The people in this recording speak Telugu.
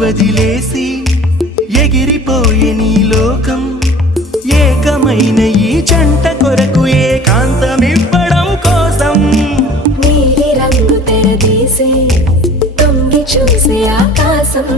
వదిలేసి ఎగిరిపోయే నీ లోకం ఏకమైన ఈ జంట కొరకు ఏకాంతమివ్వడం కోసం నీలి రంగు తెరదీసే తొంగి చూసే ఆకాశం